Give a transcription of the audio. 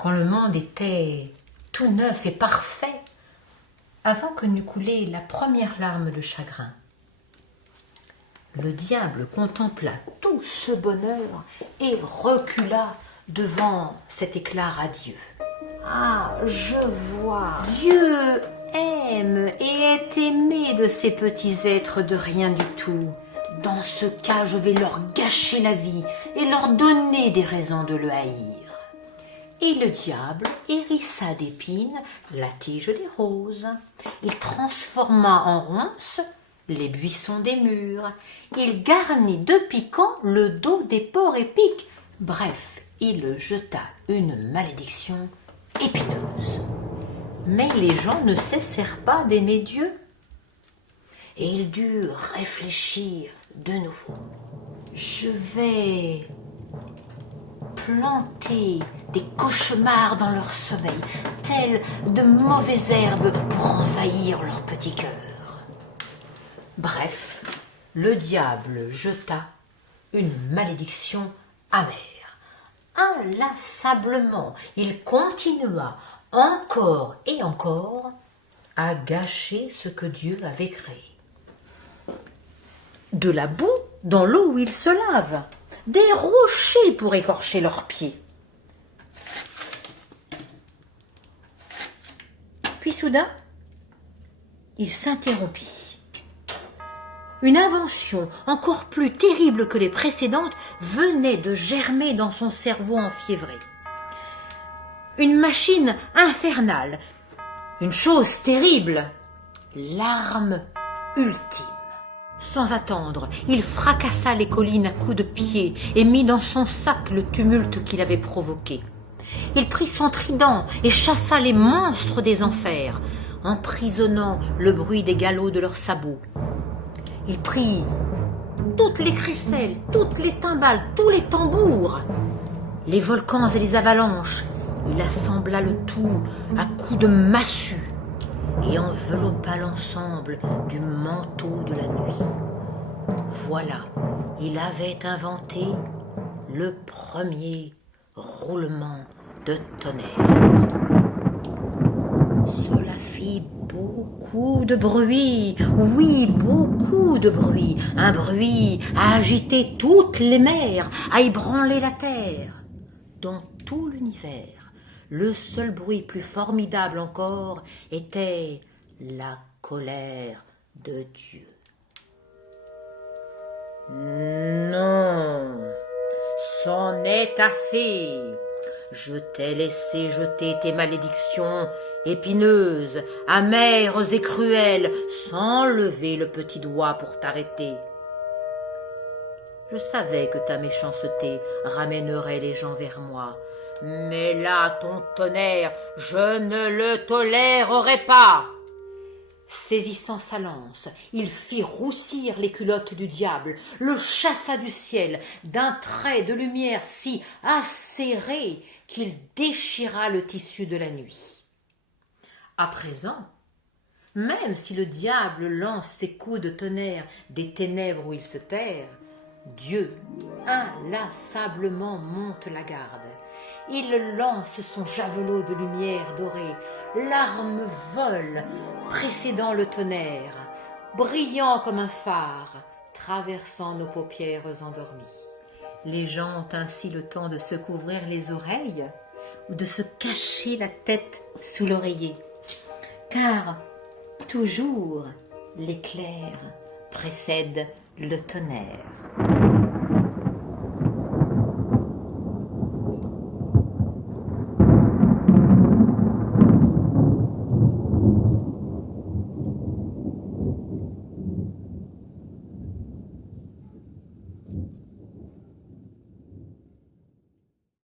quand le monde était tout neuf et parfait, avant que n'eût coulé la première larme de chagrin. Le diable contempla tout ce bonheur et recula devant cet éclat radieux. Ah, je vois, Dieu aime et est aimé de ces petits êtres de rien du tout. Dans ce cas, je vais leur gâcher la vie et leur donner des raisons de le haïr. Et le diable hérissa d'épines la tige des roses. Il transforma en ronces les buissons des murs. Il garnit de piquants le dos des porcs épiques. Bref, il jeta une malédiction épineuse. Mais les gens ne cessèrent pas d'aimer Dieu. Et ils durent réfléchir de nouveau. Je vais planter des cauchemars dans leur sommeil, telles de mauvaises herbes pour envahir leur petit cœur. Bref, le diable jeta une malédiction amère. Inlassablement, il continua encore et encore à gâcher ce que Dieu avait créé. De la boue dans l'eau où ils se lavent, des rochers pour écorcher leurs pieds. Puis soudain, il s'interrompit. Une invention encore plus terrible que les précédentes venait de germer dans son cerveau enfiévré. Une machine infernale, une chose terrible, l'arme ultime. Sans attendre, il fracassa les collines à coups de pied et mit dans son sac le tumulte qu'il avait provoqué. Il prit son trident et chassa les monstres des enfers, emprisonnant le bruit des galops de leurs sabots. Il prit toutes les crécelles, toutes les timbales, tous les tambours, les volcans et les avalanches. Il assembla le tout à coups de massue et enveloppa l'ensemble du manteau de la nuit. Voilà, il avait inventé le premier roulement de tonnerre. Cela fit beaucoup de bruit, oui, beaucoup de bruit, un bruit à agiter toutes les mers, à ébranler la terre. Dans tout l'univers, le seul bruit plus formidable encore était la colère de Dieu. Non, c'en est assez. Je t'ai laissé jeter tes malédictions épineuses, amères et cruelles, sans lever le petit doigt pour t'arrêter. Je savais que ta méchanceté ramènerait les gens vers moi, mais là, ton tonnerre, je ne le tolérerai pas. Saisissant sa lance, il fit roussir les culottes du diable, le chassa du ciel d'un trait de lumière si acéré qu'il déchira le tissu de la nuit. À présent, même si le diable lance ses coups de tonnerre des ténèbres où il se terre, Dieu inlassablement monte la garde. Il lance son javelot de lumière dorée, l'arme vole, précédant le tonnerre, brillant comme un phare, traversant nos paupières endormies. Les gens ont ainsi le temps de se couvrir les oreilles ou de se cacher la tête sous l'oreiller, car toujours l'éclair précède le tonnerre.